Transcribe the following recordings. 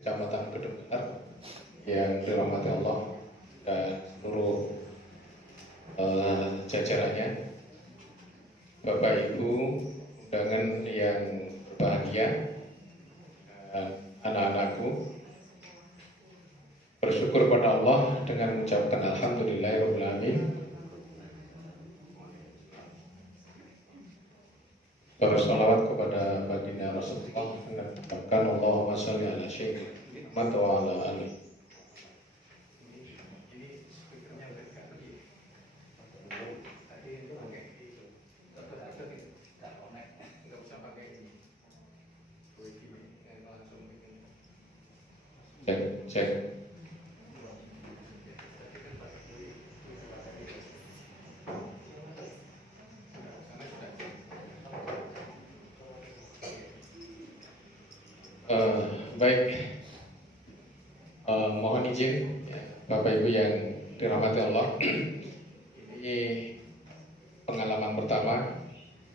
Kecamatan Gedung yang dirahmati Allah dan seluruh jajarannya, Bapak Ibu undangan yang berbahagia, anak-anakku, bersyukur pada Allah dengan mengucapkan Alhamdulillahirabbil alamin. Bersolawat kepada baginda Rasulullah dengan mengucapkan Allahumma sholli ala sayyidina Muhammad wa ala alihi. Cek. Baik, mohon izin ya, Bapak Ibu yang dirahmati Allah. Ini pengalaman pertama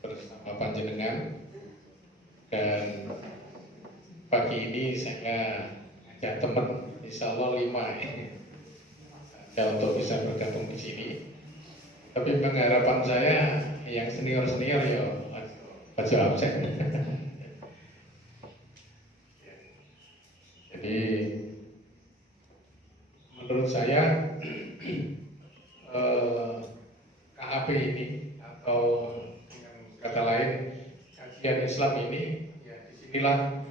bersama panjenengan, dan pagi ini saya ajak teman, insya Allah 5 ya, untuk bisa bergabung di sini. Tapi pengharapan saya yang senior-senior ya baca absen. Jadi menurut saya KAP ini, atau dengan kata lain kajian Islam ini, ya disinilah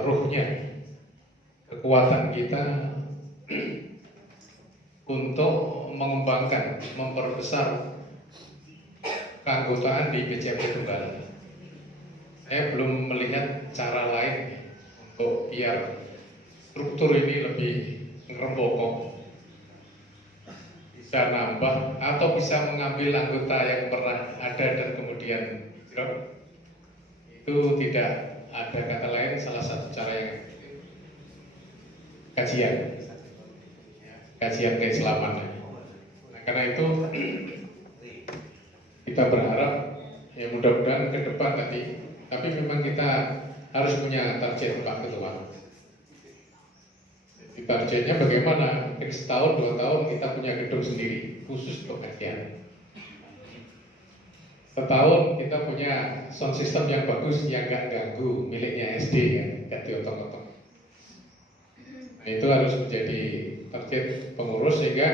ruhnya, kekuatan kita untuk mengembangkan, memperbesar keanggotaan di PCMD Tunggal. Saya belum melihat cara lain untuk biar struktur ini lebih ngerembokok, bisa nambah atau bisa mengambil anggota yang pernah ada dan kemudian hijrah. Itu tidak ada kata lain, salah satu cara yang kajian keislaman. Nah, karena itu kita berharap ya mudah-mudahan ke depan tadi, tapi memang kita harus punya target Pak Ketua. Jadi targetnya bagaimana? Mungkin setahun 2 tahun kita punya gedung sendiri khusus untuk kajian. Setahun kita punya sound system yang bagus, yang nggak ganggu, miliknya SD ya, nggak diotong-otong. Nah, itu harus menjadi target pengurus sehingga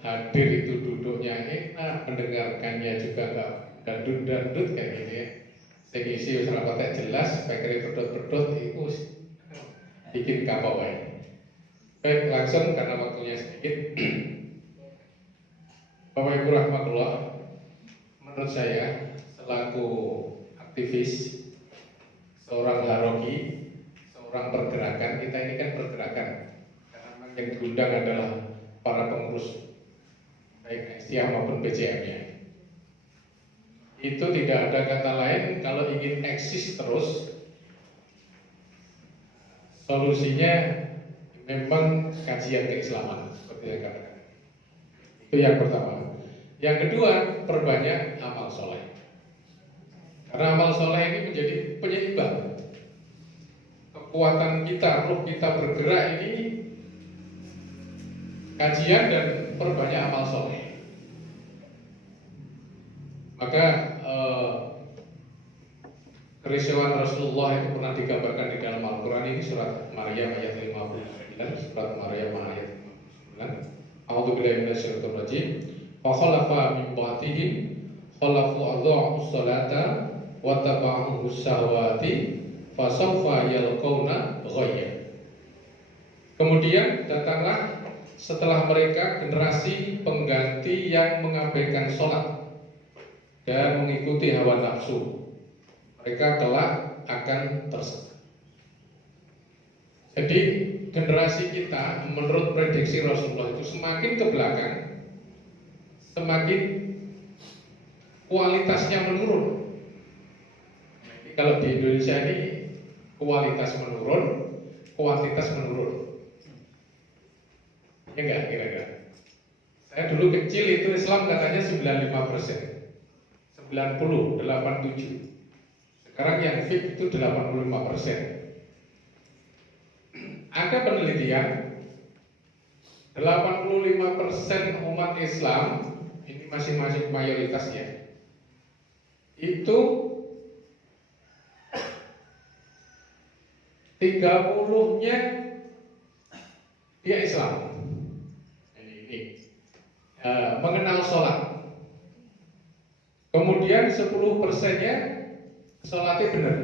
hadir itu duduknya enak, mendengarkannya juga nggak dandut-dandut kayak gini ya. Segisi rapatnya jelas, baiknya pedot-pedot itu bikin kapal baik. Baik, langsung karena waktunya sedikit. Bapak Ibu rahmatullah, menurut saya selaku aktivis, seorang harogi, seorang pergerakan, kita ini kan pergerakan, karena yang diundang adalah para pengurus baik STIA maupun PCM-nya. Itu tidak ada kata lain, kalau ingin eksis terus, solusinya memang kajian keislaman, seperti yang katakan. Itu yang pertama. Yang kedua, perbanyak amal soleh. Karena amal soleh ini menjadi penyeimbang. Kekuatan kita, ruh kita bergerak ini kajian dan perbanyak amal soleh. Maka kerisauan Rasulullah itu pernah digambarkan di dalam Al-Quran. Ini surat Maryam ayat 59, surat Maryam ayat 59. A'udzubillahi minasyaitonir rajim. Fa khalafa min ba'dihim khalafu adha'us salata wa taba'u syahawati fa sawfa yalqauna ghayya. Kemudian datanglah setelah mereka generasi pengganti yang mengabaikan sholat dan mengikuti hawa nafsu. Mereka kelak akan tersesat. Jadi generasi kita menurut prediksi Rasulullah itu semakin ke belakang, semakin kualitasnya menurun. Jadi kalau di Indonesia ini kualitas menurun, kuantitas menurun. Ya enggak kira-kira? Saya dulu kecil itu Islam katanya 95%, 90, 87. Sekarang yang fit itu 85%. ada penelitian 85% umat Islam ini masing-masing mayoritas ya, itu 30-nya dia Islam. Ini mengenal sholat. Kemudian 10%-nya sholatnya benar.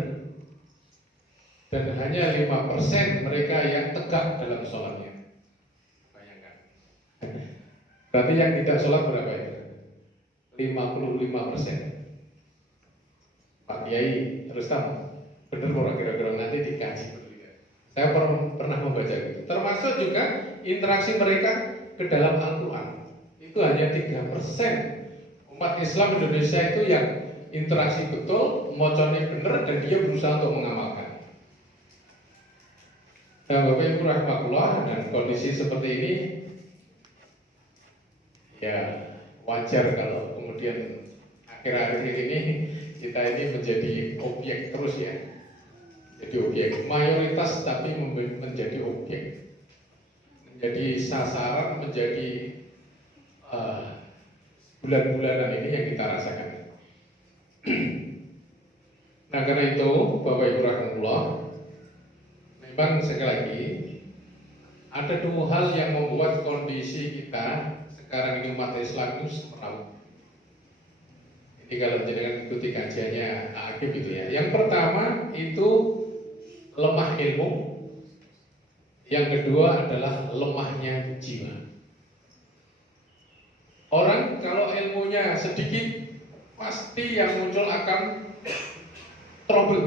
Dan hanya 5% mereka yang tegak dalam sholatnya. Bayangkan. Berarti yang tidak sholat berapa itu? 55%. Pak Kiai Rustam, benar orang kira-kira nanti dikaji. Saya pernah membaca itu. Termasuk juga interaksi mereka ke dalam Al-Quran. Itu hanya 3%. Umat Islam Indonesia itu yang interaksi betul, moconnya benar, dan dia berusaha untuk mengamalkan. Nah, Bapak Ibu rahmatullah, dan kondisi seperti ini ya wajar kalau kemudian akhir-akhir ini kita ini menjadi objek terus ya. Jadi objek mayoritas tapi menjadi objek, menjadi sasaran, menjadi bulan-bulanan ini yang kita rasakan. Nah karena itu Bapak Ibu rahmatullah, memang sekali lagi ada dua hal yang membuat kondisi kita sekarang ini umat Islam itu semeraut. Ini kalau jenengan ikuti kajiannya Akib itu ya. Yang pertama itu lemah ilmu, yang kedua adalah lemahnya jiwa. Orang kalau ilmunya sedikit, pasti yang muncul akan trouble.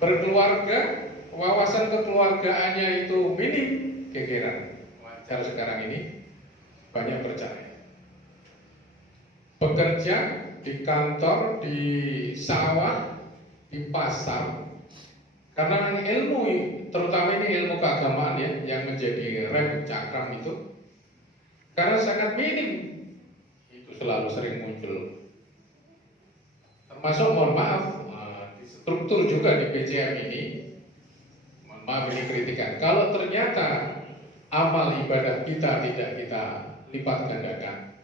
Berkeluarga, wawasan kekeluargaannya itu minim, gegeran. Wajar sekarang ini banyak bercerai. Bekerja di kantor, di sawah, di pasar, karena ilmu, terutama ini ilmu keagamaan ya, yang menjadi rem cakram itu, karena sangat minim, itu selalu sering muncul. Termasuk mohon maaf, di struktur juga di PCM ini, mohon maaf ini kritikan. Kalau ternyata amal ibadah kita tidak kita lipat gandakan,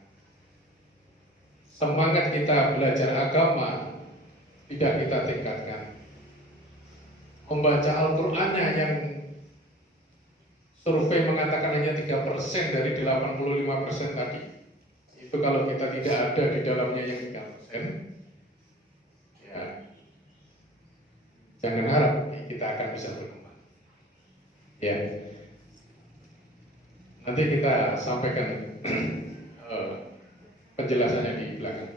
semangat kita belajar agama tidak kita tingkatkan, membaca Al-Qur'annya yang survei mengatakan hanya 3% dari 85% tadi, itu kalau kita tidak ada di dalamnya yang 3%, ya jangan harap kita akan bisa berkembang. Ya, nanti kita sampaikan penjelasannya di belakang.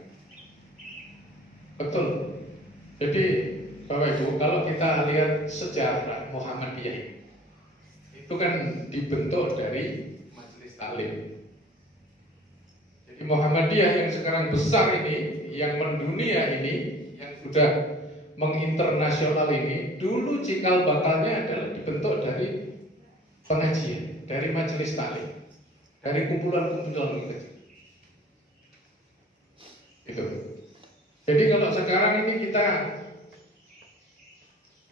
Betul. Jadi Bapak Ibu, kalau kita lihat sejarah Muhammadiyah itu kan dibentuk dari majelis taklim. Jadi Muhammadiyah yang sekarang besar ini, yang mendunia ini, yang sudah menginternasional ini, dulu cikal bakalnya adalah dibentuk dari pengajian, dari majelis taklim, dari kumpulan-kumpulan kecil. Itu. Jadi kalau sekarang ini kita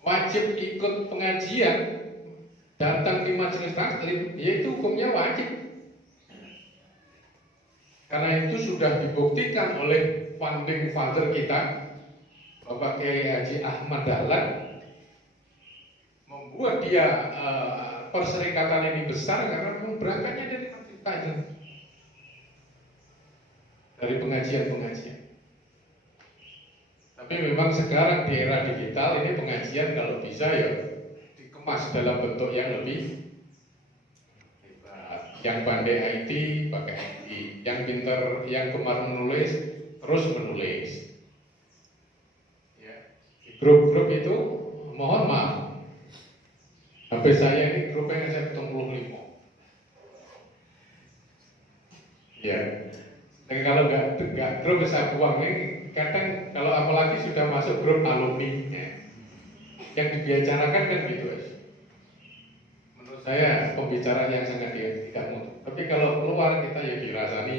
wajib ikut pengajian, datang di majelis taklim, yaitu hukumnya wajib. Karena itu sudah dibuktikan oleh founding father kita, Bapak Kiai Haji Ahmad Dahlan, membuat dia perserikatan ini besar karena berangkatnya dari majelis taklim, dari pengajian-pengajian. Tapi memang sekarang di era digital ini pengajian kalau bisa ya dikemas dalam bentuk yang lebih hebat. Yang pandai IT pakai IT, yang pintar, yang gemar menulis terus menulis. Ya. Di grup-grup itu mohon maaf, HP saya ini grupnya saya 75. Ya. Dan kalau nggak grup bisa buang ini. Kadang kalau apalagi sudah masuk grup alumni ya, yang dibicarakan kan gitu aja. Menurut saya pembicaraan yang sangat tidak mutu. Tapi kalau keluar kita ya dirasani,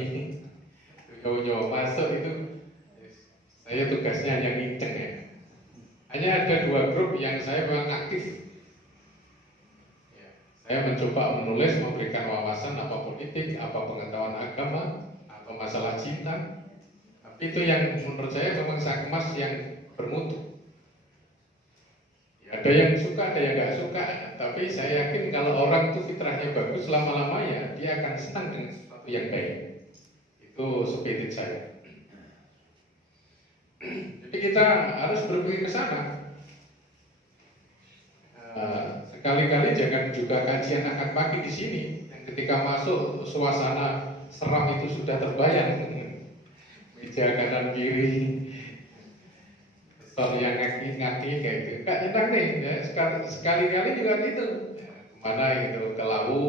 nyoba masuk itu, saya tugasnya hanya nginceng ya. Hanya ada 2 grup yang saya memang aktif Saya mencoba menulis, memberikan wawasan apa politik, apa pengetahuan agama, atau masalah cinta. Tapi itu yang menurut saya memang saya kemas yang bermutu. Ya, ada yang suka, ada yang nggak suka. Tapi saya yakin kalau orang itu fitrahnya bagus, lama-lamanya dia akan senang dengan sesuatu yang baik. Itu spirit saya. Jadi kita harus berpikir ke sana. Sekali-kali jangan juga kajian akad pagi di sini. Yang ketika masuk suasana seram itu sudah terbayang. Meja kanan kiri, soal yang ngaki-ngaki kayak gitu. Gak enak nih. Ya. Sekali-kali juga gitu. Kemana gitu ke Lawu,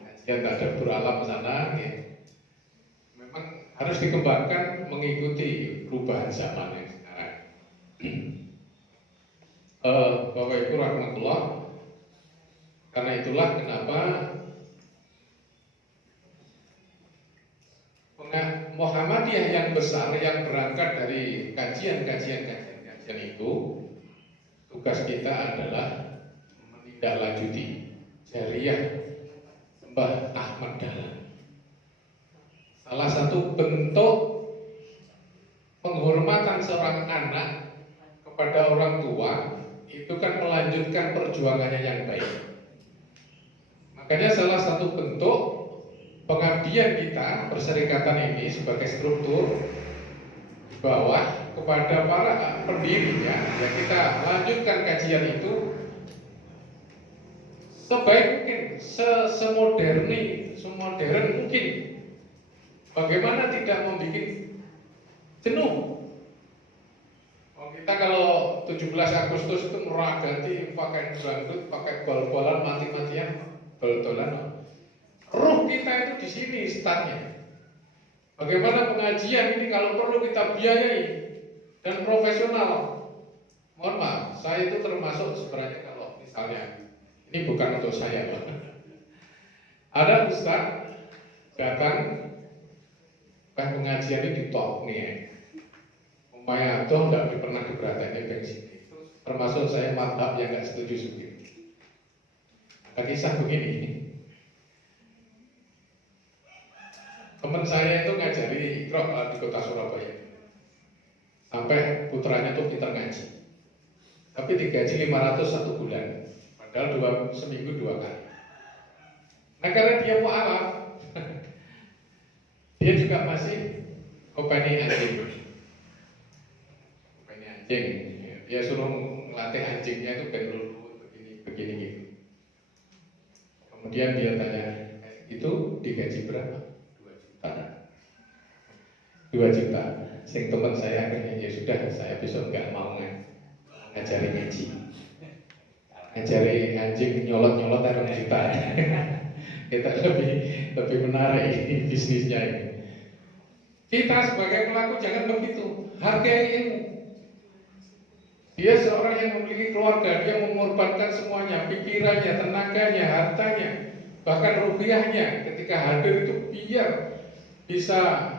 kajian tadabbur alam sana. Gitu. Memang harus dikembangkan mengikuti perubahan zaman yang sekarang. Bapak Ibu rahmatullah, karena itulah kenapa Muhammadiyah yang besar yang berangkat dari kajian itu, tugas kita adalah menindaklanjuti jariah Mbah Ahmad Dahlan. Salah satu bentuk penghormatan seorang anak kepada orang tua itu kan melanjutkan perjuangannya yang baik. Makanya salah satu bentuk pengabdian kita perserikatan ini sebagai struktur di bawah kepada para pendirinya, ya kita lanjutkan kajian itu sebaik mungkin, semodern mungkin. Bagaimana tidak membuat jenuh? Kita kalau 17 Agustus itu meragati pakai dangdut, pakai bal-balan, mati-matian, bal-balan. Ruh kita itu di sini startnya. Bagaimana pengajian ini kalau perlu kita biayai dan profesional. Mohon maaf, saya itu termasuk sebenarnya kalau misalnya ini bukan untuk saya, Pak. Ada ustaz datang pengajian ini ditop nih. Umpamanya toh nggak pernah diperhatikan dari sini. Termasuk saya mantap yang nggak setuju sendiri. Ada kisah begini. Teman saya itu ngajari Iqra di kota Surabaya. Sampai putranya tuh pintar ngaji. Tapi digaji 500 satu bulan. Padahal seminggu 2 kali. Nah karena dia mu'alaf, dia juga masih kopeni anjing. Dia suruh melatih anjingnya itu benul begini gitu. Kemudian dia tanya, itu digaji berapa? 2 juta. Sing teman saya akhirnya ya sudah, saya besok nggak mau ngajari ngaji, ngajari anjing nyolot 2 juta. Kita lebih menarik bisnisnya ini. Kita sebagai pelaku jangan begitu, hargai ilmu. Dia seorang yang memiliki keluarga, dia mengorbankan semuanya, pikirannya, tenaganya, hartanya, bahkan rupiahnya ketika hadir itu biar bisa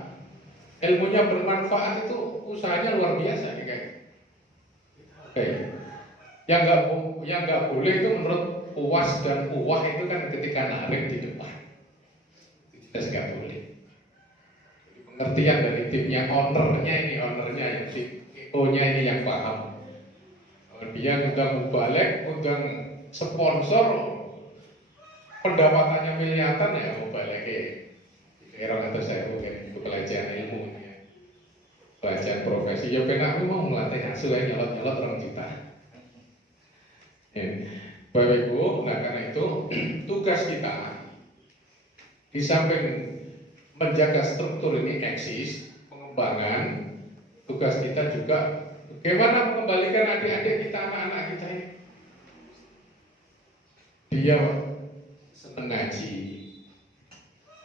ilmunya bermanfaat, itu usahanya luar biasa nih kayak. Oke. Yang nggak boleh itu menurut UAS dan UWAH itu kan ketika narik di depan. Itu jelas nggak boleh. Jadi pengertian dari timnya ownernya yang CEO-nya ini yang paham. Dia undang mubalik, undang sponsor, pendapatannya miliaran ya mubalik. Era kata saya mungkin pelajaran ilmu, pelajaran profesi. Ya benar aku mau melatih hasil yang nyolot 2 juta. Bapak Ibu, nah karena itu tugas kita di samping menjaga struktur ini eksis, pengembangan, tugas kita juga bagaimana mengembalikan adik-adik kita, anak-anak kita ini. Dia seneng ngaji,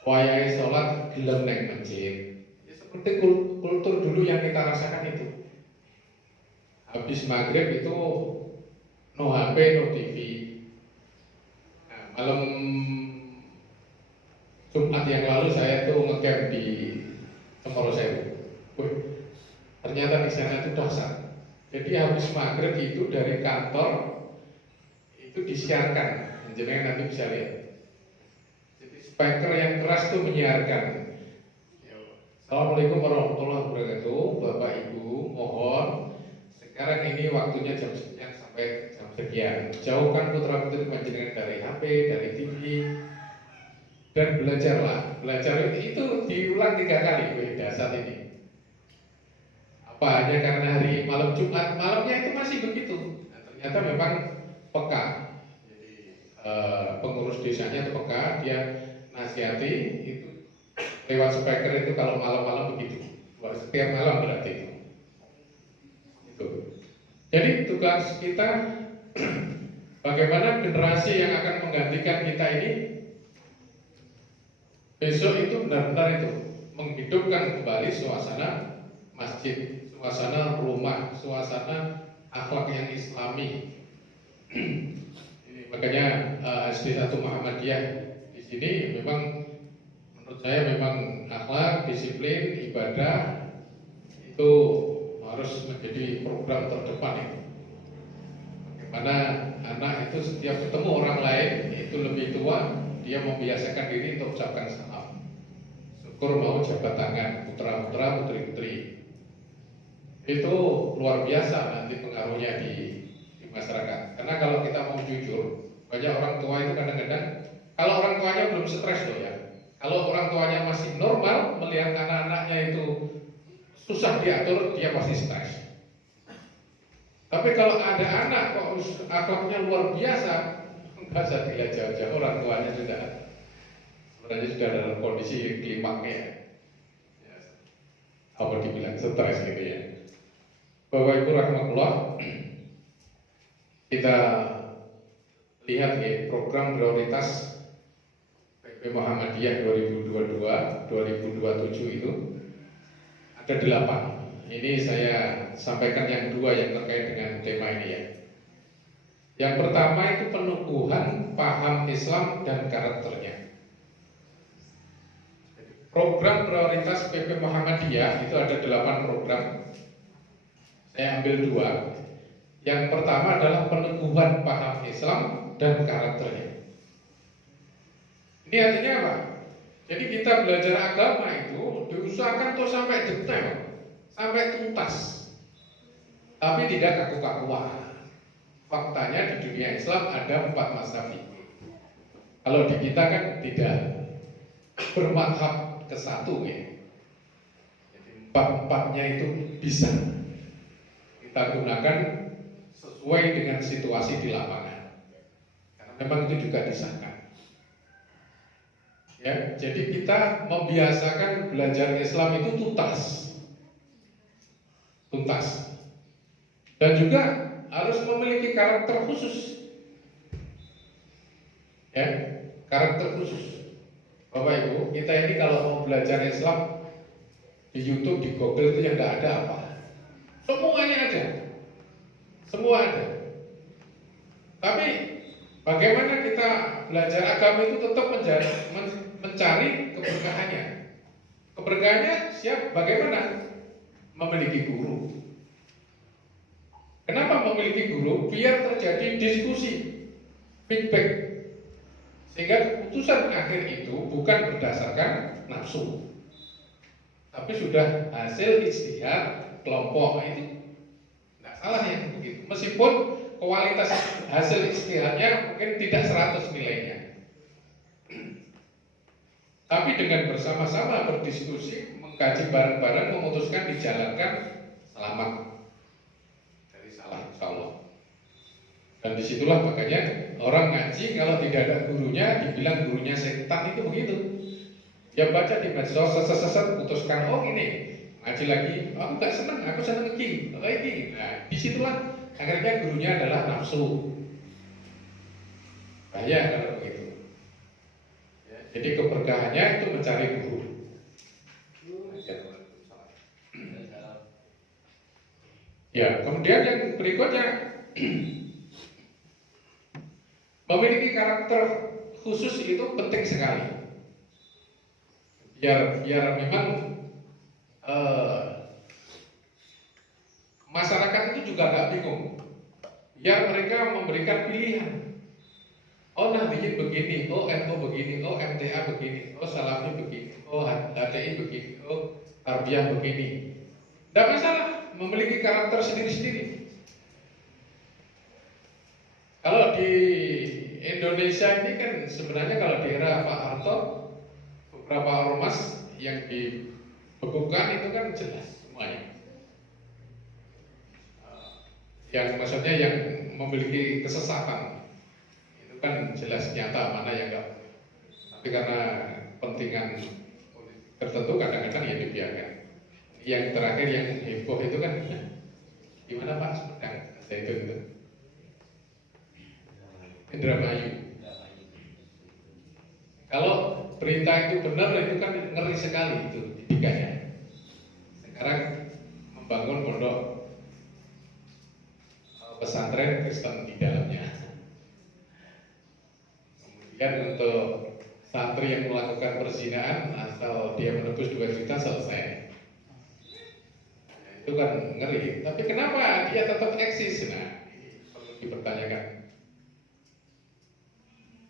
wayai sholat gelem neng masjid. Ya, seperti kultur dulu yang kita rasakan itu. Habis maghrib itu no HP, no TV. Nah, malam Jumat yang lalu saya tuh ngecamp di Cemorosewu. Ternyata di sana itu dahsyat. Jadi habis maghrib itu dari kantor itu disiarkan jenengan nanti bisa lihat. Jadi speaker yang keras itu menyiarkan. Assalamualaikum warahmatullahi wabarakatuh, Bapak Ibu, mohon sekarang ini waktunya jam sekian sampai jam sekian. Jauhkan putra putri panjenengan dari HP, dari TV, dan belajarlah. Belajar itu diulang 3 kali. Beda saat ini. Apa hanya karena hari malam Jumat, malamnya itu masih begitu. Nah, ternyata memang peka. Jadi pengurus desanya itu peka, dia nasihati itu lewat speaker itu kalau malam-malam begitu. Setiap malam berarti itu. Jadi tugas kita bagaimana generasi yang akan menggantikan kita ini besok itu benar-benar itu menghidupkan kembali suasana masjid, suasana rumah, suasana akhlak yang islami. Ini makanya SD 1 Muhammadiyah di sini memang menurut saya memang akhlak, disiplin, ibadah itu harus menjadi program terdepan itu. Bagaimana anak itu setiap ketemu orang lain itu lebih tua, dia membiasakan diri untuk ucapkan salam. Syukur mau jabat tangan, putra-putra, putri-putri. Itu luar biasa nanti pengaruhnya di masyarakat. Karena kalau kita mau jujur, banyak orang tua itu kadang-kadang kalau orang tuanya belum stres loh ya. Kalau orang tuanya masih normal, melihat anak-anaknya itu susah diatur, dia pasti stres. Tapi kalau ada anak kok akhlaknya luar biasa, nggak usah dilihat jauh-jauh, orang tuanya sudah sebenarnya sudah dalam kondisi klimaknya. Ya, apa dibilang stres gitu ya. Bapak Ibu rahmatullah, kita lihat ya program prioritas PP Muhammadiyah 2022-2027 itu ada 8. Ini saya sampaikan yang 2 yang terkait dengan tema ini ya. Yang pertama itu penubuhan paham Islam dan karakternya. Program prioritas PP Muhammadiyah itu ada 8 program. Saya ambil 2. Yang pertama adalah peneguhan paham Islam dan karakternya. Ini artinya apa? Jadi kita belajar agama itu diusahakan tuh sampai detail, sampai tuntas. Tapi tidak kaku-kakuan. Faktanya di dunia Islam ada 4 mazhab fikih. Kalau di kita kan tidak bermadhab ke satu ya. Jadi 4-4-nya itu bisa kita gunakan sesuai dengan situasi di lapangan. Karena memang itu juga disahkan. Ya, jadi kita membiasakan belajar Islam itu tuntas. Tuntas. Dan juga harus memiliki karakter khusus. Ya, karakter khusus. Bapak Ibu, kita ini kalau mau belajar Islam di YouTube, di Google itu yang nggak ada apa. Semuanya ada. Semua ada. Tapi bagaimana kita belajar agama itu tetap mencari keberkahannya. Keberkahannya siap bagaimana? Memiliki guru. Kenapa memiliki guru? Biar terjadi diskusi, feedback. Sehingga keputusan akhir itu bukan berdasarkan nafsu, tapi sudah hasil ijtihad kelompok. Itu tidak salah yang begitu. Meskipun kualitas hasil ijtihadnya mungkin tidak 100 nilainya, tapi dengan bersama-sama berdiskusi, mengkaji bareng-bareng, memutuskan dijalankan selamat dari salah, insya Allah. Dan disitulah makanya orang ngaji kalau tidak ada gurunya dibilang gurunya setan, itu begitu. Dia baca di medsos, sesat putuskan, oh ini ngaji lagi, aku nggak senang, aku senang iki, lagi. Nah, disitulah akhirnya gurunya adalah nafsu. Bahaya kalau begitu. Ya, jadi keberkahannya itu mencari guru. Ya, kemudian yang berikutnya memiliki karakter khusus itu penting sekali. Biar memang masyarakat itu juga nggak bingung. Biar mereka memberikan pilihan. Oh Nahdliyin begini, oh NU begini, oh MTA begini, oh Salafi begini, oh HTI begini, oh Tarbiyah begini. Tidak masalah, memiliki karakter sendiri-sendiri. Kalau di Indonesia ini kan sebenarnya kalau di era Pak Harto, beberapa ormas yang dibekukan itu kan jelas semuanya. Yang maksudnya yang memiliki kesesatan itu kan jelas nyata, mana yang enggak. Tapi karena kepentingan tertentu kadang-kadang ya dibiarkan. Yang terakhir yang heboh itu kan gimana Pak Sumedang Zaitun itu? Indramayu. Kalau berita itu benar itu kan ngeri sekali itu didikannya. Sekarang membangun pondok pesantren Kristen di dalamnya. Kemudian untuk santri yang melakukan perzinahan asal dia menebus 2 juta selesai. Nah, itu kan ngeri. Tapi kenapa dia tetap eksis? Nah, ini perlu dipertanyakan.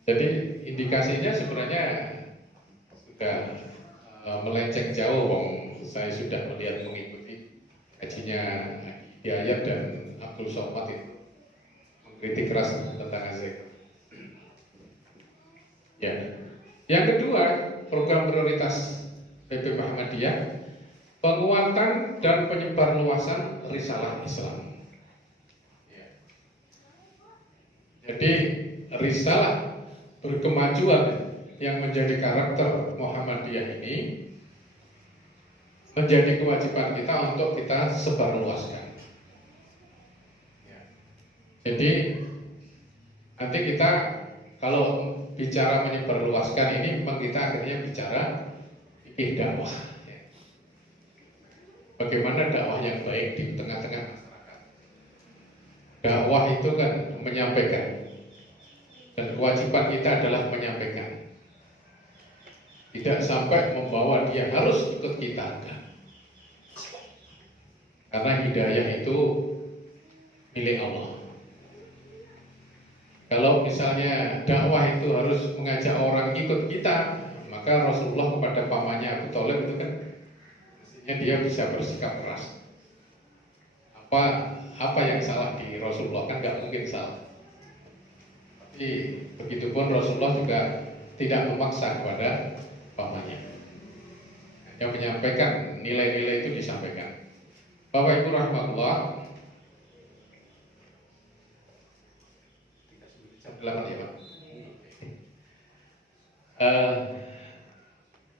Jadi indikasinya sebenarnya sudah melenceng jauh. Saya sudah melihat mengikuti kajinya Hidayat dan Abdul Somad itu mengkritik keras tentang Azek. Ya. Yang kedua, program prioritas PP Muhammadiyah, penguatan dan penyebarluasan risalah Islam. Ya. Jadi risalah berkemajuan yang menjadi karakter Muhammadiyah ini menjadi kewajiban kita untuk kita sebarluaskan. Ya. Jadi nanti kita kalau bicara menyebarluaskan ini memang kita akhirnya bicara fikih dakwah. Ya. Bagaimana dakwah yang baik di tengah-tengah masyarakat. Dakwah itu kan menyampaikan, dan kewajiban kita adalah menyampaikan. Tidak sampai membawa dia harus ikut kita. Karena hidayah itu milik Allah. Kalau misalnya dakwah itu harus mengajak orang ikut kita, maka Rasulullah kepada pamannya Abu Thalib itu kan mestinya dia bisa bersikap keras. Apa yang salah di Rasulullah, kan nggak mungkin salah. Tapi begitupun Rasulullah juga tidak memaksa kepada pamannya. Hanya menyampaikan nilai-nilai itu disampaikan. Bapak Ibu rahmatullah, ya Pak.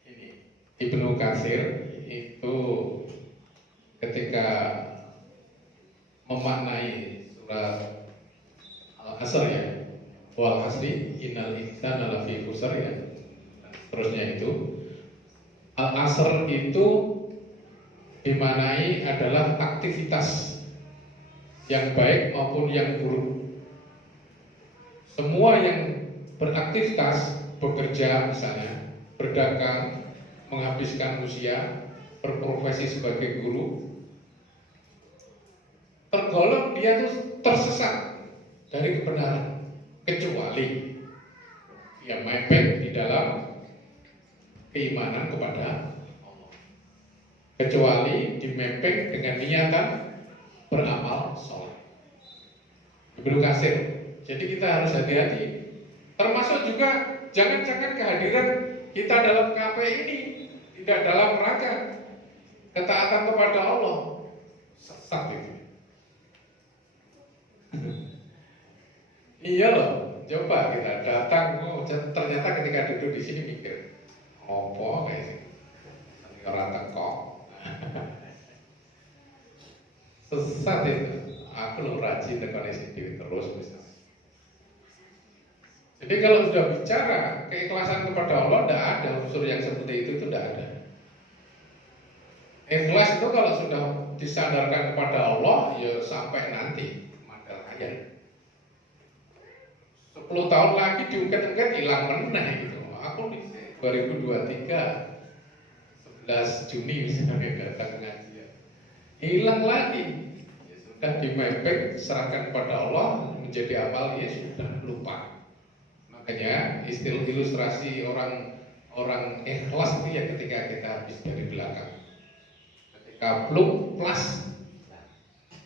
Ini Ibnu Katsir itu ketika memaknai surat Al-Asr ya, wal asri innal insana lafi khusr ya, terusnya itu Al-Asr itu dimaknai adalah aktivitas yang baik maupun yang buruk. Semua yang beraktivitas, bekerja misalnya, berdagang, menghabiskan usia, berprofesi sebagai guru, tergolong dia tuh tersesat dari kebenaran, kecuali dia mepet di dalam keimanan kepada Allah, kecuali dimepet dengan niatan beramal soleh. Ibnu Katsir. Jadi kita harus hati-hati. Termasuk juga jangan-jangan kehadiran kita dalam KP ini tidak dalam rangka ketaatan kepada Allah. Sesat itu. Iya loh, coba kita datang, ternyata ketika duduk di sini mikir, apa kayak sih? Orang tengkok. Sesat itu. Aku lo rajin tekan sendiri terus misalnya. Jadi kalau sudah bicara keikhlasan kepada Allah, tidak ada unsur yang seperti itu tidak ada. Ikhlas itu kalau sudah disandarkan kepada Allah, ya sampai nanti mandal ayat. 10 tahun lagi diungkit-ungkit hilang meneh gitu. Aku di 2023 11 Juni misalnya datang ngaji, hilang lagi. Ya sudah dimepek, serahkan kepada Allah, menjadi amal ya sudah lupa. Makanya ilustrasi orang ikhlas itu ya ketika kita habis dari belakang. Ketika belum plus,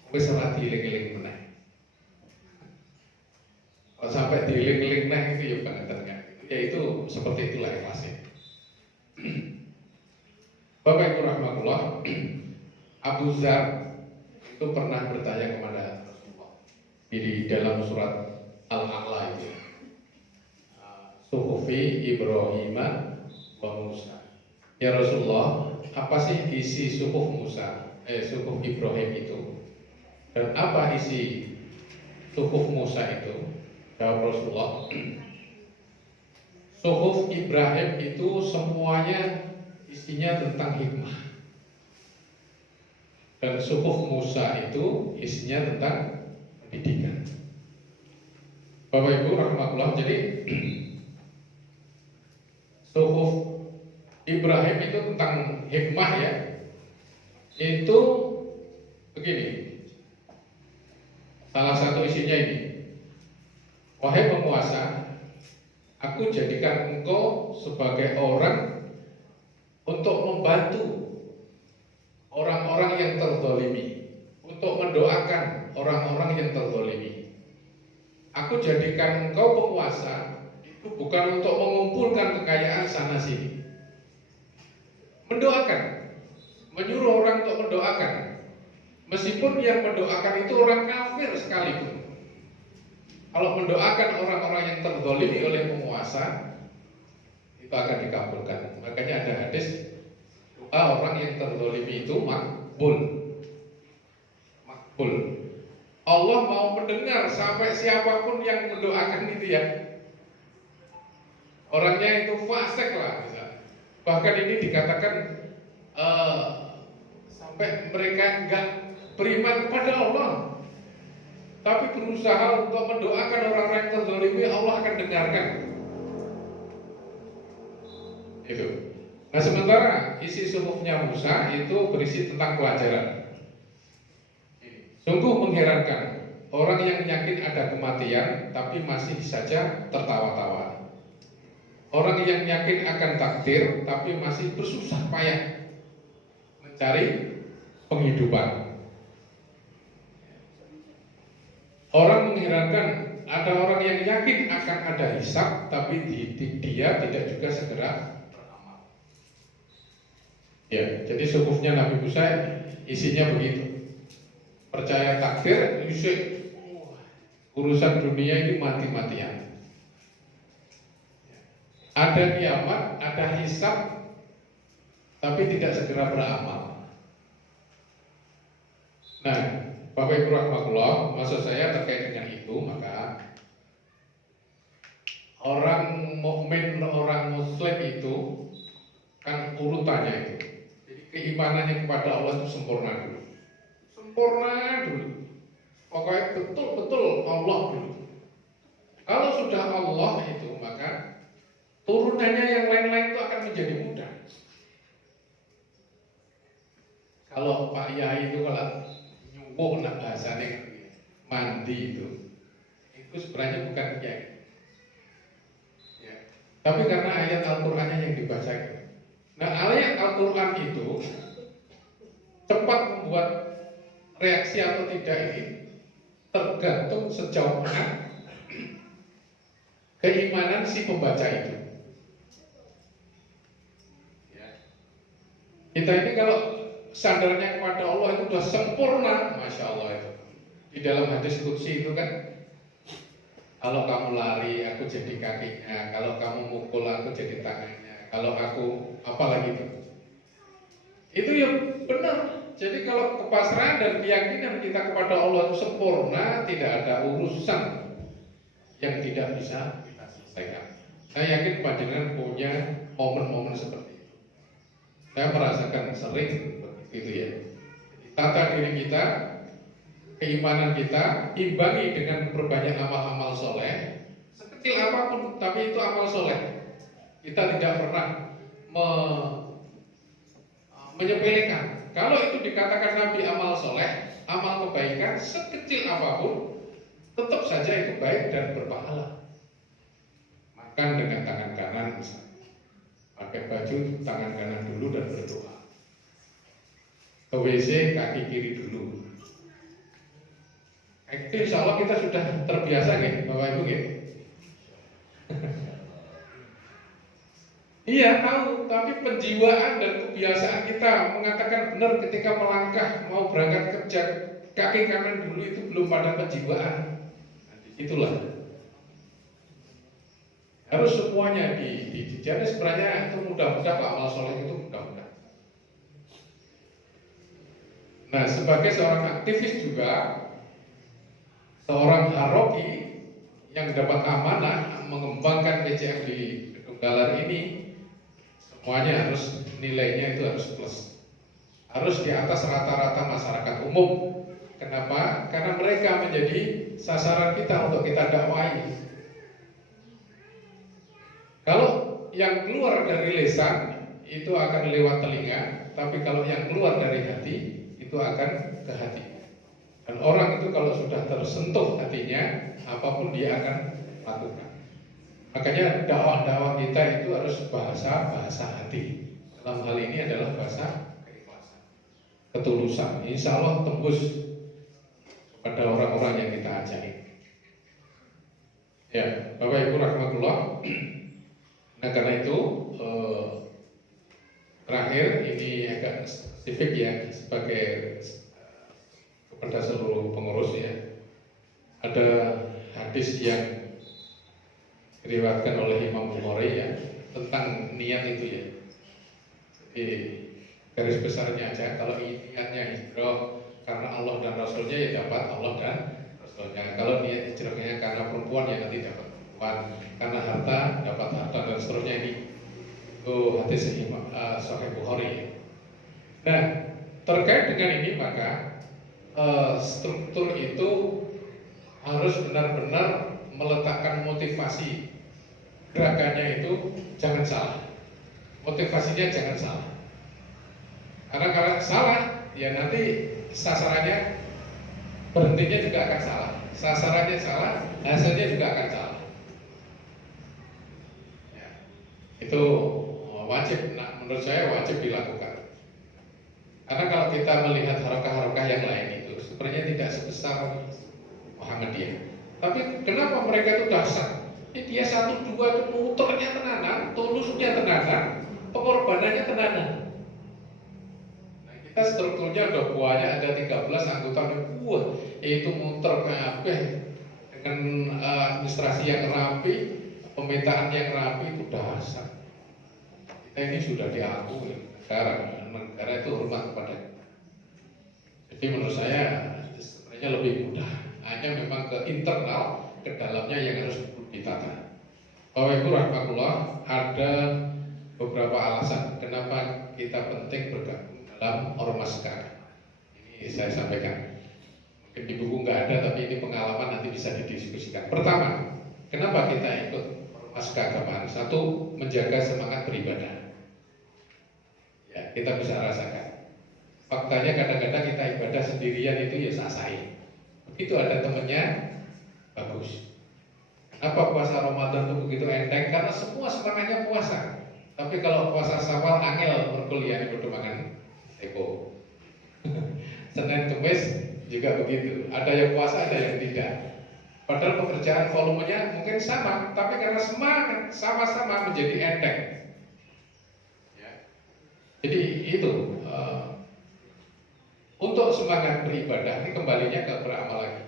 wis ora dieling-eling meneh. Kalau sampai dieling-eling meneh itu ya bangetan kan. Ya itu seperti itulah ikhlasnya. Bapak Ibu rahmatullah, Abu Dzar itu pernah bertanya kepada Rasulullah di dalam surat Al-A'la itu, Suhufi Ibrahim wa Musa. Ya Rasulullah, apa sih isi suhuf suhuf Ibrahim itu? Dan apa isi suhuf Musa itu? Jawab Rasulullah, suhuf Ibrahim itu semuanya isinya tentang hikmah, dan suhuf Musa itu isinya tentang pendidikan. Bapak Ibu rahmatullah, jadi suhuf Ibrahim itu tentang hikmah ya. Itu begini, salah satu isinya ini, wahai penguasa, aku jadikan engkau sebagai orang untuk membantu orang-orang yang terzalimi, untuk mendoakan orang-orang yang terzalimi. Aku jadikan engkau penguasa itu bukan untuk mengumpulkan kekayaan sana sini, mendoakan, menyuruh orang untuk mendoakan, meskipun yang mendoakan itu orang kafir sekalipun. Kalau mendoakan orang-orang yang terzalimi oleh penguasa, itu akan dikabulkan. Makanya ada hadis, doa orang yang terzalimi itu makbul. Allah mau mendengar sampai siapapun yang mendoakan itu ya. Orangnya itu fasik lah misalnya. Bahkan ini dikatakan sampai mereka enggak beriman kepada Allah, tapi berusaha untuk mendoakan orang-orang yang terzalimi, Allah akan dengarkan. Itu. Nah sementara isi suhufnya Musa itu berisi tentang pelajaran. Sungguh mengherankan orang yang yakin ada kematian tapi masih saja tertawa-tawa. Orang yang yakin akan takdir tapi masih bersusah payah mencari penghidupan. Orang mengherankan ada orang yang yakin akan ada hisab tapi dia tidak juga segera beramal. Ya, jadi suhufnya Nabi Musa isinya begitu. Percaya takdir, urusan dunia ini mati-matian. Ada kiamat, ada hisab, tapi tidak segera beramal. Nah, Bapak Ibu rahmatullah, maksud saya terkait dengan itu, maka orang mukmin, orang muslim itu kan urutannya itu. Jadi keimanannya kepada Allah itu sempurna dulu. Pokoknya betul-betul Allah dulu. Kalau sudah Allah itu, maka turunannya yang lain-lain itu akan menjadi mudah. Kalau Pak Yai itu kalau nyuwuh nak bahasanya mandi itu sebenarnya bukan kiai. Ya. Tapi karena ayat Al-Qur'annya yang dibacakan. Nah, ayat Al-Qur'an itu cepat membuat reaksi atau tidak ini tergantung sejauh mana keimanan si pembaca itu. Ya. Kita ini kalau sadarnya kepada Allah itu sudah sempurna, masya Allah itu. Di dalam hadis qudsi itu kan, kalau kamu lari aku jadi kakinya, kalau kamu mukul aku jadi tangannya, kalau aku apalagi itu ya benar. Jadi kalau kepasrahan dan keyakinan kita kepada Allah itu sempurna, tidak ada urusan yang tidak bisa kita selesaikan. Saya yakin panjenengan punya momen-momen seperti itu. Saya merasakan sering begitu ya. Tata diri kita, keimanan kita, imbangi dengan berbanyak amal-amal soleh, sekecil apapun, tapi itu amal soleh. Kita tidak pernah menyepelekan. Kalau itu dikatakan Nabi amal soleh, amal kebaikan sekecil apapun, tetap saja itu baik dan berpahala. makan dengan tangan kanan, pakai baju tangan kanan dulu dan berdoa. Ke WC kaki kiri dulu. Itu insya Allah kita sudah terbiasa nggih, Bapak Ibu nggih? Iya tahu, tapi penjiwaan dan kebiasaan kita mengatakan benar ketika melangkah mau berangkat kerja kaki kanan dulu itu belum pada penjiwaan. Itulah harus semuanya jadi sebenarnya itu mudah-mudah Pak amal soleh itu mudah-mudah. Nah sebagai seorang aktivis juga, seorang haroki yang dapat amanah mengembangkan PCM di Gedung Galar ini, semuanya harus nilainya itu harus plus, harus di atas rata-rata masyarakat umum. Kenapa? Karena mereka menjadi sasaran kita untuk kita dakwahi. Kalau yang keluar dari lisan itu akan lewat telinga, tapi kalau yang keluar dari hati itu akan ke hati. Dan orang itu kalau sudah tersentuh hatinya, apapun dia akan lakukan. Makanya dakwah-dakwah kita itu harus bahasa hati. Dalam hal ini adalah bahasa keikhlasan, ketulusan. Insya Allah tembus pada orang-orang yang kita ajari. Ya, Bapak Ibu rahmatullah. Nah karena itu terakhir ini agak spesifik ya sebagai kepada seluruh pengurus ya. Ada hadis yang diriwayatkan oleh Imam Bukhari ya tentang niat itu ya. Jadi garis besarnya aja, kalau niatnya hijrah karena Allah dan Rasulnya ya dapat Allah dan Rasulnya. Kalau niat hijrahnya karena perempuan ya nanti dapat perempuan, karena harta dapat harta dan seterusnya. Ini itu hadis Sahih Bukhari ya. Nah terkait dengan ini maka struktur itu harus benar-benar meletakkan motivasi. Gerakannya itu jangan salah, motivasinya jangan salah. Karena kalau salah, ya nanti sasarannya berhentinya juga akan salah. Sasarannya salah, hasilnya juga akan salah. Ya, itu wajib, nah, menurut saya wajib dilakukan. Karena kalau kita melihat harokah-harokah yang lain itu sebenarnya tidak sebesar Muhammadiyah. Tapi kenapa mereka itu dahsyat? Dia 1, 2 itu muternya tenanan, tulusnya tenanan, pengorbanannya tenanan. Nah, kita strukturnya udah buahnya ada 13 anggota buah, itu muter kabeh dengan administrasi yang rapi, pemetaan yang rapi, itu dahsyat. Kita ini sudah diakui negara itu hormat kepada kita. Jadi menurut saya sebenarnya lebih mudah. Hanya memang ke internal, ke dalamnya yang harus ditata. Bapak Ibu rahmatullah, ada beberapa alasan kenapa kita penting bergabung dalam Ormas KK. Ini saya sampaikan. Mungkin di buku nggak ada, tapi ini pengalaman nanti bisa didiskusikan. Pertama, kenapa kita ikut Ormas keagamaan? Satu, menjaga semangat beribadah. Ya, kita bisa rasakan. Faktanya kadang-kadang kita ibadah sendirian itu ya sah-sah. Begitu ada temennya, bagus. Kenapa puasa Ramadan itu begitu enteng? Karena semua semangatnya puasa. Tapi kalau puasa Syawal angel berkuliah di makan teko. Senin Kamis juga begitu. Ada yang puasa, ada yang tidak. Padahal pekerjaan volumenya mungkin sama, tapi karena semangat sama-sama menjadi enteng. Ya. Jadi itu untuk semangat beribadah ini kembalinya ke beramal lagi.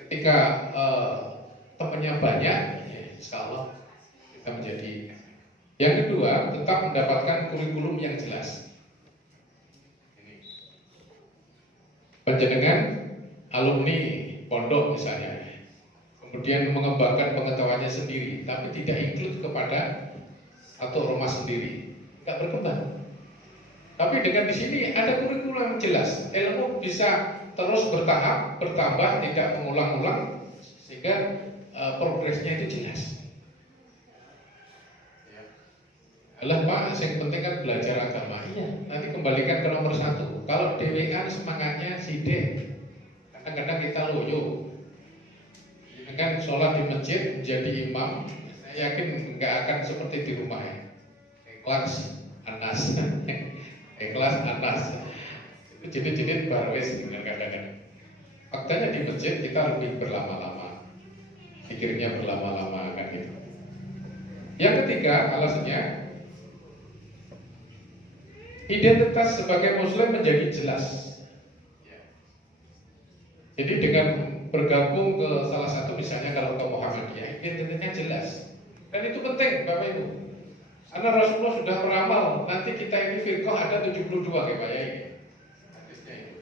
Ketika temannya banyak, ya insya Allah kita menjadi. Yang kedua, tetap mendapatkan kurikulum yang jelas. Ini. Panjenengan alumni pondok misalnya, kemudian mengembangkan pengetahuannya sendiri, tapi tidak include kepada atau ormas sendiri, nggak berkembang. Tapi dengan di sini ada kurikulum yang jelas, ilmu bisa terus bertahap, bertambah, tidak mengulang-ulang, sehingga progresnya itu jelas. Alah Pak, yang penting kan belajar agama. Iya, nanti kembalikan ke nomor 1. Kalau DWA semangatnya sidik, kadang-kadang kita loyo. Ini kan sholat di masjid, menjadi imam, saya yakin nggak akan seperti di rumah ya. Ikhlas anas, ikhlas anas. Itu jilid-jilid barwis dengan kadang-kadang. Faktanya di masjid kita lebih berlama-lama, pikirnya berlama-lama kan gitu. Yang ketiga alasannya, identitas sebagai Muslim menjadi jelas. Jadi dengan bergabung ke salah satu misalnya kalau ke Muhammadiyah, identitasnya jelas. Dan itu penting Bapak Ibu. Karena Rasulullah sudah meramal nanti kita ini firqah ada 72 kayak Pak Yai.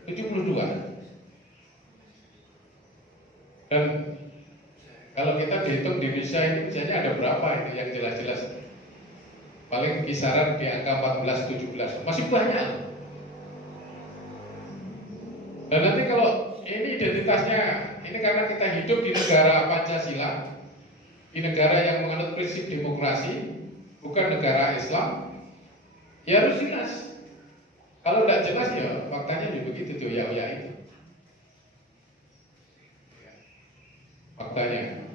72. Dan kalau kita dihitung di Indonesia ini misalnya ada berapa ini yang jelas-jelas? Paling kisaran di angka 14-17, masih banyak. Dan nanti kalau ini identitasnya, ini karena kita hidup di negara Pancasila, di negara yang menganut prinsip demokrasi, bukan negara Islam, ya harus jelas. Kalau tidak jelas ya faktanya juga begitu tuh ya itu. Faktanya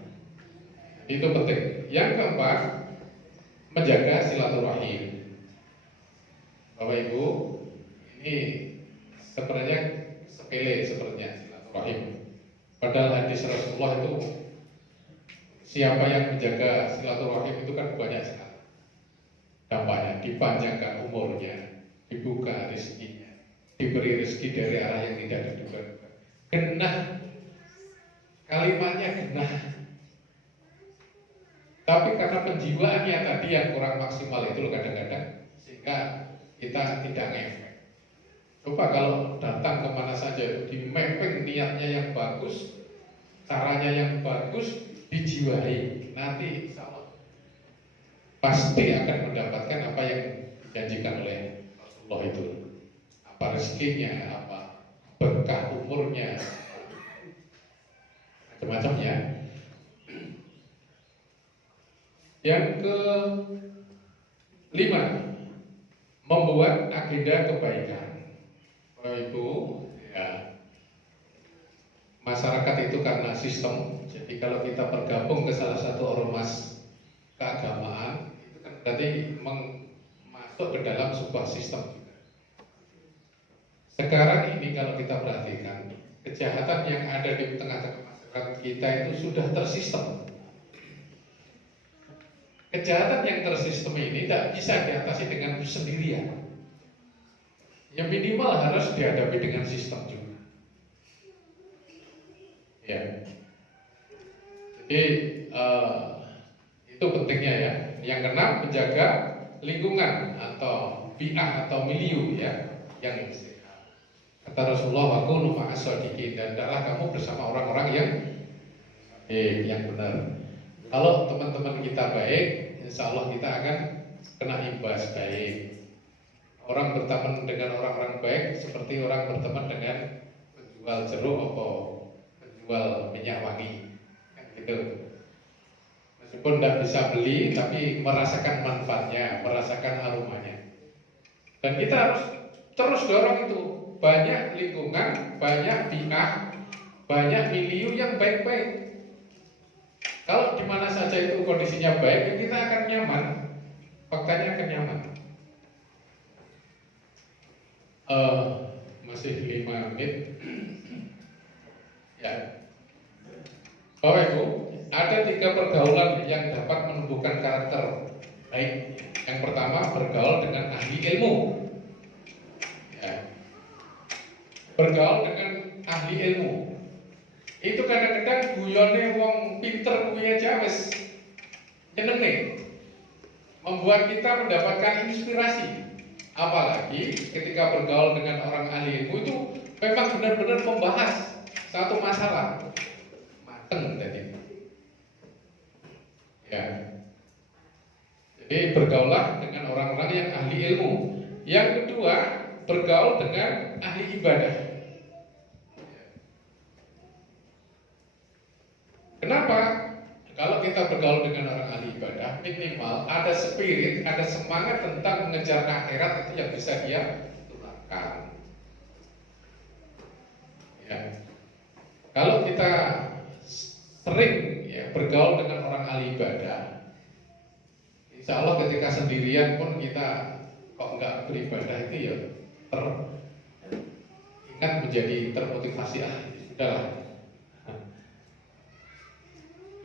itu penting. Yang keempat, menjaga silaturahim. Bapak Ibu, ini sebenarnya sepele sebenarnya silaturahim. Padahal hadis Rasulullah itu siapa yang menjaga silaturahim itu kan banyak sekali dampaknya, dipanjangkan umurnya, dibuka rezekinya, diberi rezeki dari arah yang tidak diduga-duga. Genah, kalimatnya genah. Tapi karena penjiwaannya tadi yang kurang maksimal itu loh kadang-kadang, sehingga kita tidak ngefek. Coba kalau datang kemana saja dimepeng niatnya yang bagus, caranya yang bagus, dijiwai, nanti insya Allah pasti akan mendapatkan apa yang dijanjikan oleh Rasulullah itu. Apa rezekinya, apa berkah umurnya, macam-macamnya. Yang kelima, membuat agenda kebaikan. Bapak Ibu, ya, masyarakat itu karena sistem. Jadi kalau kita bergabung ke salah satu ormas keagamaan, itu kan berarti masuk ke dalam sebuah sistem juga. Sekarang ini kalau kita perhatikan, kejahatan yang ada di tengah-tengah masyarakat kita itu sudah tersistem. Kejahatan yang tersistem ini tidak bisa diatasi dengan sendirian. Yang minimal harus dihadapi dengan sistem juga. Ya. Jadi itu pentingnya ya. Yang keenam, menjaga lingkungan atau bi'ah atau milieu ya yang sehat. Kata Rasulullah, "Wakunu ma'as-shadiqin," dan hendaklah kamu bersama orang-orang yang benar. Kalau teman-teman kita baik, insya Allah kita akan kena imbas baik. Orang berteman dengan orang-orang baik seperti orang berteman dengan penjual jeruk atau penjual minyak wangi, kan gitu. Meskipun tidak bisa beli, tapi merasakan manfaatnya, merasakan aromanya. Dan kita harus terus dorong itu. Banyak lingkungan, banyak bi'ah, banyak milieu yang baik-baik. Kalau di mana saja itu kondisinya baik, ya kita akan nyaman. Faktanya akan nyaman. Masih 5 menit. Ya. Bapak Ibu, ada 3 pergaulan yang dapat menumbuhkan karakter baik. Yang pertama, bergaul dengan ahli ilmu. Ya. Bergaul dengan ahli ilmu. Itu kadang-kadang guyone wong pinter kuwi aja wis nyenenge. Membuat kita mendapatkan inspirasi. Apalagi ketika bergaul dengan orang ahli ilmu itu memang benar-benar membahas satu masalah. Mateng tadi. Ya. Jadi bergaulah dengan orang-orang yang ahli ilmu. Yang kedua, bergaul dengan ahli ibadah. Kenapa? Kalau kita bergaul dengan orang ahli ibadah, minimal ada spirit, ada semangat tentang mengejar akhirat itu yang bisa dia tularkan. Ya. Kalau kita sering ya bergaul dengan orang ahli ibadah, Insya Allah ketika sendirian pun kita kok nggak beribadah itu ya ingat menjadi termotivasi, sudahlah.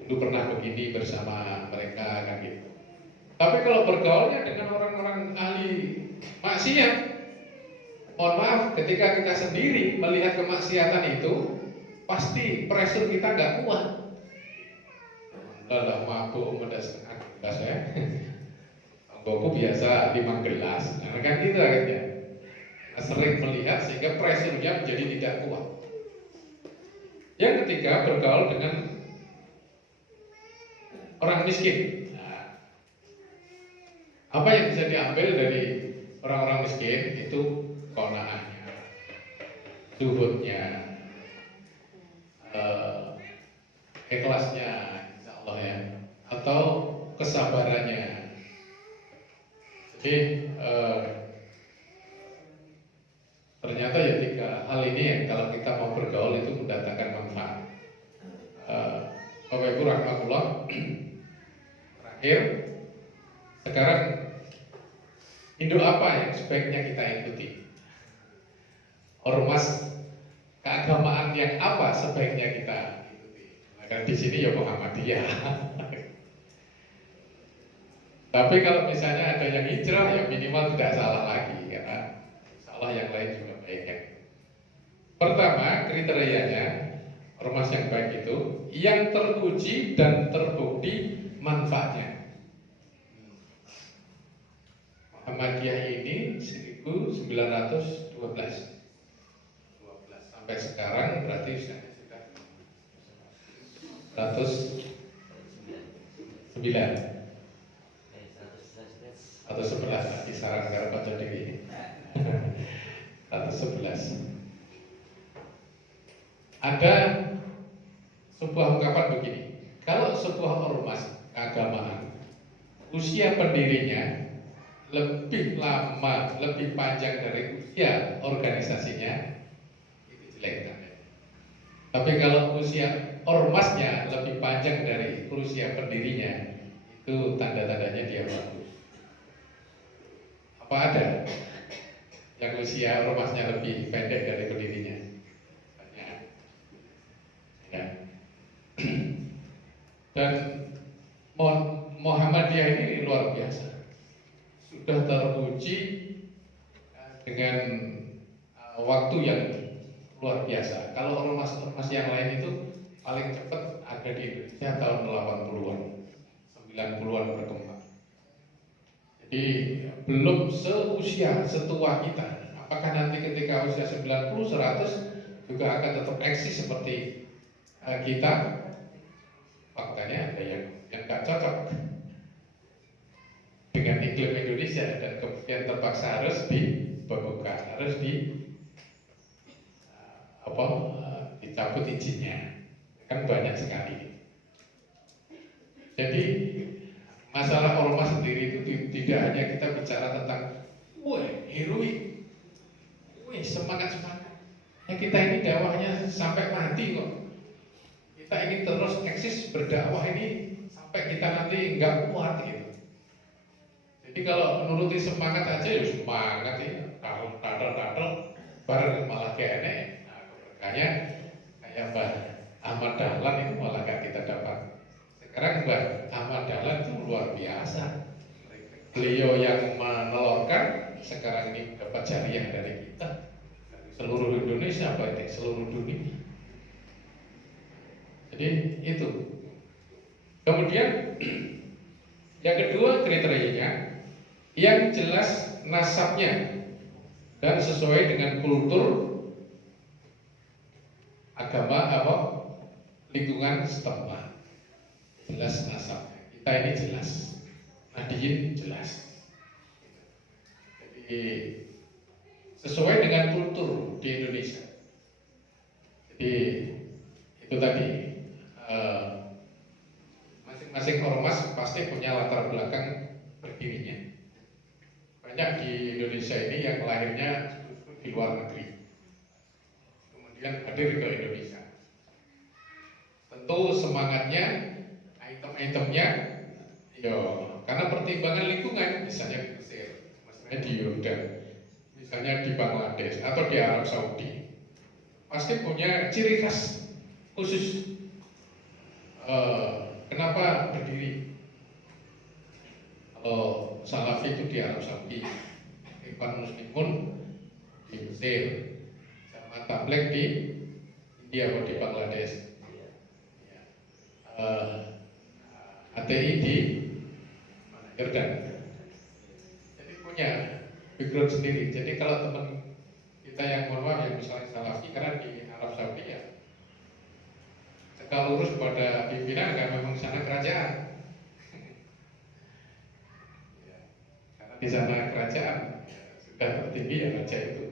Dulu pernah begini bersama mereka kan gitu. Tapi kalau bergaulnya dengan orang-orang ahli maksiat, mohon maaf, ketika kita sendiri melihat kemaksiatan itu, pasti pressure kita nggak kuat. Udah mabuk mendas gelas ya. Anggoku biasa 5 gelas, nah kan gitu akhirnya. Sering melihat sehingga pressure-nya menjadi tidak kuat. Yang ketiga, bergaul dengan orang miskin. Nah, apa yang bisa diambil dari orang-orang miskin itu qanaahnya, zuhudnya, ikhlasnya, insya Allah ya, atau kesabarannya. Jadi ternyata ya 3 hal ini ya, kalau kita mau bergaul itu mendatangkan manfaat. Bapak Ibu rahmatullah, terakhir, sekarang induk apa yang sebaiknya kita ikuti? Ormas keagamaan yang apa sebaiknya kita ikuti? Nah, di sini ya Muhammadiyah. Tapi kalau misalnya ada yang hijrah, ya minimal tidak salah lagi, karena salah yang lain juga baik ya. Pertama, kriterianya ormas yang baik itu yang teruji dan terbukti manfaatnya. Muhammadiyah ini 1912 sampai sekarang berarti sudah 109 atau 11 kisaran kalau baca diri 111. Ada sebuah ungkapan begini, kalau sebuah ormas keagamaan usia pendirinya lebih lama, lebih panjang dari usia organisasinya, itu jelek namanya. Tapi kalau usia ormasnya lebih panjang dari usia pendirinya, itu tanda-tandanya dia bagus. Apa ada yang usia ormasnya lebih pendek dari pendirinya? Banyak. Ya. Dan Muhammadiyah ini luar biasa, sudah teruji dengan waktu yang luar biasa. Kalau ormas yang lain itu paling cepat ada di Indonesia tahun 80-an, 90-an berkembang. Jadi belum setua kita. Apakah nanti ketika usia 90, 100 juga akan tetap eksis seperti kita? Faktanya ada yang gak cocok dengan iklim Indonesia dan kemudian terpaksa harus dibekukan, harus dicabut izinnya. Kan banyak sekali. Jadi masalah ormas sendiri itu tidak hanya kita bicara tentang heroik, semangat. Ya kita ini dakwahnya sampai mati kok. Kita ingin terus eksis berdakwah ini sampai kita nanti nggak kuat gitu. Jadi kalau menuruti semangat aja ya semangat ya, kadal bareng malah kene. Nah, keberkahannya kayak Mbah Ahmad Dahlan itu malah gak kita dapat. Sekarang Mbah Ahmad Dahlan itu luar biasa. Beliau yang menelurkan sekarang ini dapat jariah dari kita, dari seluruh Indonesia, bahkan seluruh dunia. Jadi itu. Kemudian yang kedua kriterianya yang jelas nasabnya dan sesuai dengan kultur agama lingkungan setempat. Jelas nasabnya. Kita ini jelas. Nahdiyin jelas. Jadi sesuai dengan kultur di Indonesia. Jadi itu tadi masing-masing ormas pasti punya latar belakang berdirinya. Banyak di Indonesia ini yang lahirnya di luar negeri, kemudian hadir ke Indonesia. Tentu semangatnya, item-itemnya Yo, karena pertimbangan lingkungan, misalnya di Mesir, misalnya di Yordan, misalnya di Bangladesh atau di Arab Saudi, pasti punya ciri khas khusus. Kenapa berdiri? Kalau Salafi itu di Arab Saudi, Ikhwan Muslimun di Mesir, sama Tabligh di India atau di Bangladesh, HTI di Yordan. Jadi punya background sendiri. Jadi kalau teman kita yang mohon maaf yang misalnya Salafi karena di Arab Saudi ya tegak lurus pada pimpinan karena memang sana kerajaan. Ya, karena di sana kerajaan sudah tertinggi ya raja itu.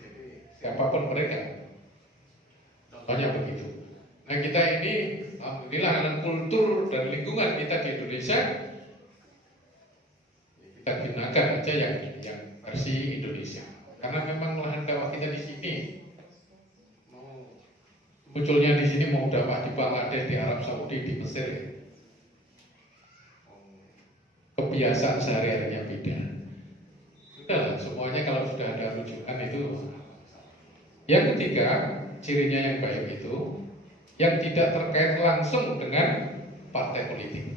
Jadi siapapun mereka, contohnya begitu. Nah kita ini alhamdulillah dengan kultur dan lingkungan kita di Indonesia, kita gunakan aja yang versi Indonesia. Karena memang lahan dakwah kita di sini, munculnya di sini mau dakwah di Bangladesh, di Arab Saudi, di Mesir, kebiasaan sehari-harinya beda. Sudah, semuanya kalau sudah ada rujukan itu. Yang ketiga, cirinya yang baik itu yang tidak terkait langsung dengan partai politik.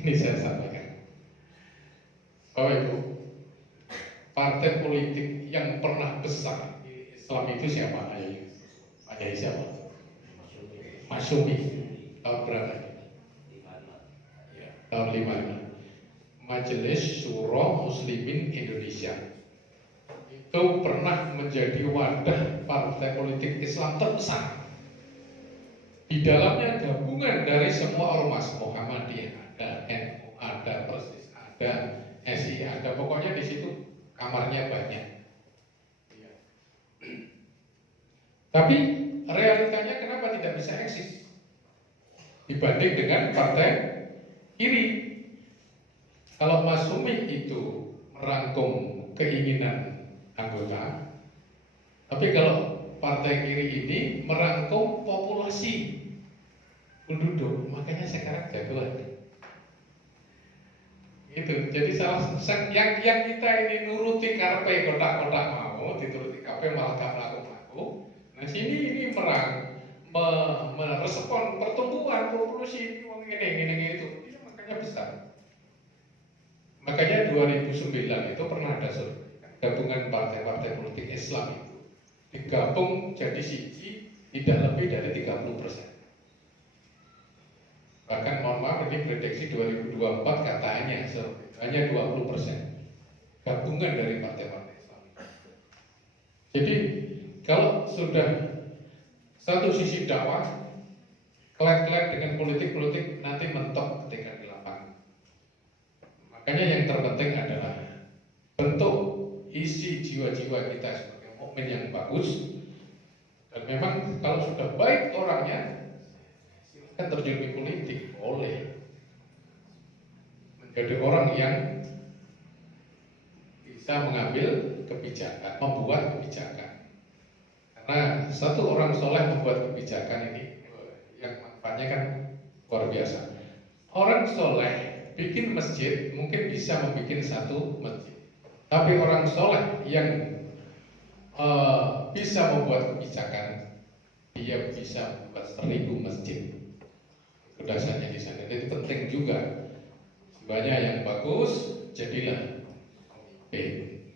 Ini saya sampaikan. Bapak Ibu, partai politik yang pernah besar di Islam itu siapa? Ayah siapa? Masyumi. Tahun berapa? Ya, tahun 55. Majelis Syuro Muslimin Indonesia itu pernah menjadi wadah partai politik Islam terbesar. Di dalamnya gabungan dari semua ormas, Muhammadiyah, ada NU, ada Persis, ada SI, ada, pokoknya di situ kamarnya banyak. Ya. Tapi realitanya kenapa tidak bisa eksis dibanding dengan partai kiri? Kalau Masyumi itu merangkum keinginan anggota, tapi kalau partai kiri ini merangkum populasi penduduk, makanya sekarang jagoan. Itu. Jadi yang kita ini nuruti karpe kotak-kotak mau, dituruti karpe malah gak melaku-melaku. Nah sini ini merespon pertumbuhan populasi ini itu. Ini makanya besar. Makanya 2009 itu pernah ada gabungan partai-partai politik Islam itu digabung jadi siji tidak lebih dari 30%. Bahkan mohon maaf ini prediksi 2024 katanya hanya 20% gabungan dari partai-partai Islam. Jadi kalau sudah satu sisi dakwah kelet-kelet dengan politik-politik nanti mentok ketika di lapangan. Makanya yang terpenting adalah bentuk isi jiwa-jiwa kita sebagai mukmin yang bagus. Dan memang kalau sudah baik orangnya, kan terjun di politik boleh menjadi orang yang bisa mengambil kebijakan, membuat kebijakan. Karena satu orang soleh membuat kebijakan ini yang manfaatnya kan luar biasa. Orang soleh bikin masjid mungkin bisa membuat satu masjid, tapi orang soleh yang bisa membuat kebijakan, dia bisa membuat 1000 masjid. Dasarnya di sana, itu penting juga. Banyak yang bagus, jadilah pemimpin.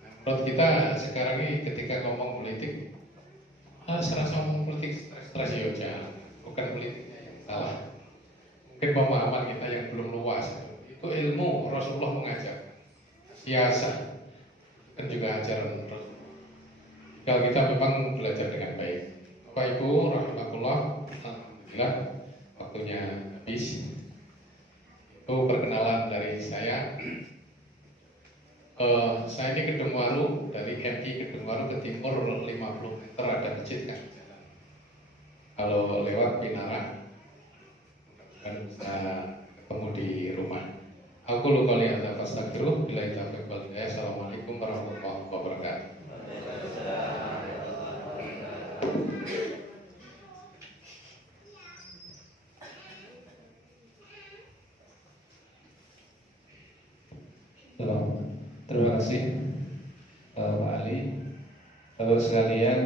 Nah, menurut kita sekarang ini ketika ngomong politik, serasa ngomong politik stres ya, bukan politiknya yang salah. Mungkin pemahaman kita yang belum luas. Itu ilmu Rasulullah mengajar. Siasa kan juga ajaran Rasulullah. Kalau kita memang belajar dengan baik. Bapak Ibu, rahmatullah, alhamdulillah. Waktunya habis. Itu perkenalan dari saya. Saya ini Kedungwaru, dari MI Kedungwaru ke timur 50 meter ada masjid kan jalan. Kalau lewat Pinara, mudah-mudahan bisa ketemu di rumah. Aku lupa lihat apa astagfirullah. Assalamualaikum warahmatullahi wabarakatuh. Terima kasih Pak Ali. Bapak sekalian,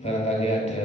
barangkali ada